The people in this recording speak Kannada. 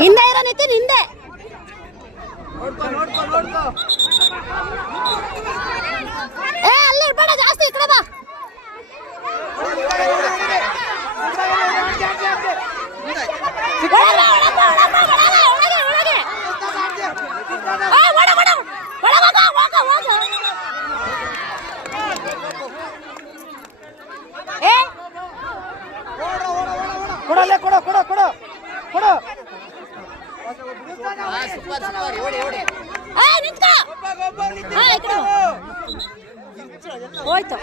ಹಿಂದೆ ಇರೋ ನಿತಿನ್ ಹಿಂದೆ. ಏ ಅಲ್ಲಿ ಇರ್ಬೇಡ ಜಾಸ್ತಿ, ಈ ಕಡೆ ಬಾ. ಕೊಡಲೇ ಕೊಡ ಕೊಡ ಕೊಡ ಕೊಡ. ಹೋಯ್ತು.